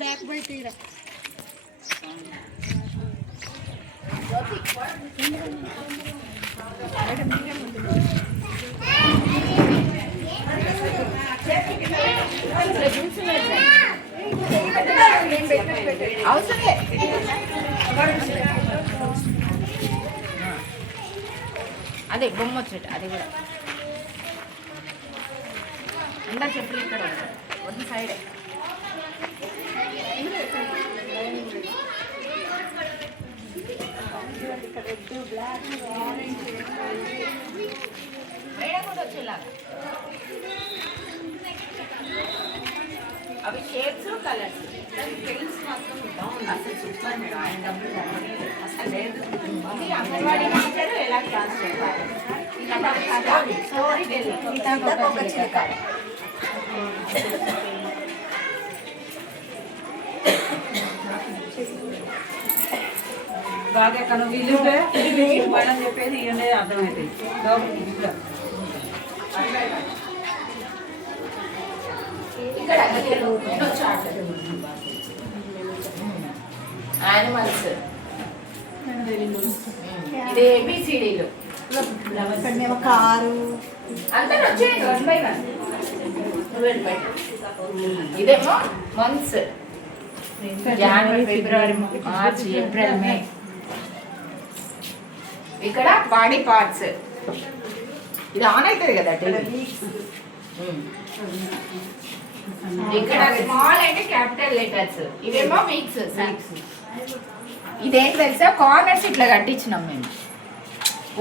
back బయట తీరా అవసరం అదే బొమ్మ వచ్చేట అది కూడా అందరు చెప్పులు ఇక్కడ వన్ సైడే మేడం కూడా వచ్చేలాగా అవి షేప్స్ కలర్స్ పెయింట్స్ మాత్రం బాగుంది అసలు సూపర్ మేడం ఆయన డబ్బులు అసలు లేదు ఇది అంగన్వాడీ టీచర్ ఎలా క్లాస్ చేస్తారు బాగా కను వీళ్ళు మేడం చెప్పేది ఇవన్నీ అర్థమవుతాయి యానిమల్స్ ఇది ఏబిసిడీలు కారు అందరు వచ్చేయండి 1 by 1 ఇదేమో మంత్స్ జనవరి ఫిబ్రవరి మార్చ్ ఏప్రిల్ మే ఇక్కడ బాడీ పార్ట్స్ ఇది ఆన్ అవుతుంది కదా ఇక్కడ స్మాల్ అంటే క్యాపిటల్ లెటర్స్ ఇవేమో వీక్స్ ఇదేం తెలుసా కార్నర్స్ ఇట్లా కట్టించినాం మేము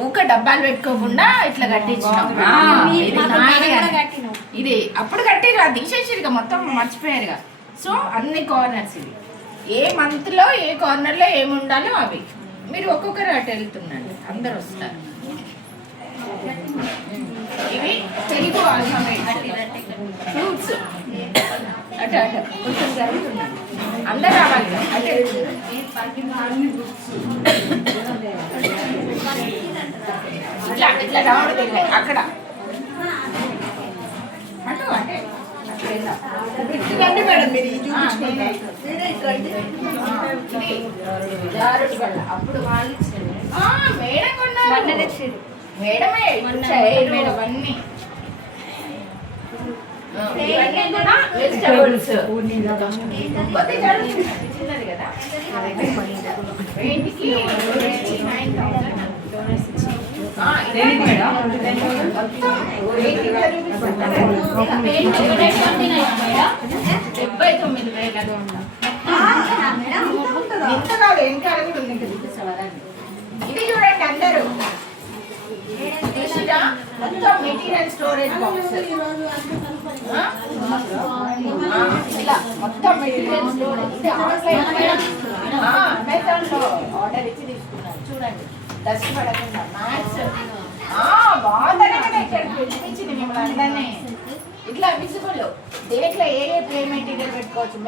ఊక డబ్బాలు పెట్టుకోకుండా ఇట్లా కట్టించినాం ఇది అప్పుడు కట్టిరు అది తీసేసిరుగా మొత్తం మర్చిపోయారుగా సో అన్ని కార్నర్స్ ఇది ఏ మంత్ లో ఏ కార్నర్ లో ఏమి ఉండాలో అవి మీరు ఒక్కొక్కరు అటు వెళ్తున్నాండి అందరు వస్తారు ఇవి తెలుగు ఫ్రూట్స్ అటు అటు కొంచెం జరుగుతున్నాయి అందరు రావాలి అటు ఇట్లా ఇట్లా రౌండ్ తిరిగాయి అక్కడ అటు అంటే మేడం మీరు అప్పుడు వాళ్ళు మేడం కొన్నారు మేడమే మేడం అన్ని వెజిటబుల్స్ చిన్నది కదా ఇంటికి ఇది చూడండి అందరూ మొత్తం మెటీరియల్ స్టోరేజ్ బాక్స్ ఇలా మొత్తం మెటీరియల్ స్టోరేజ్ అమెజాన్ లో ఆర్డర్ ఇచ్చి తీసుకున్నాను చూడండి డస్ట్ పడకుండా మ్యాథ్స్ బాగుందనే కదా ఇక్కడ పిలిపించింది మిమ్మల్ని అందరినీ ఇట్లా విజిబుల్ దేంట్లో ఏ ప్లే మెటీరియల్ పెట్టుకోవచ్చు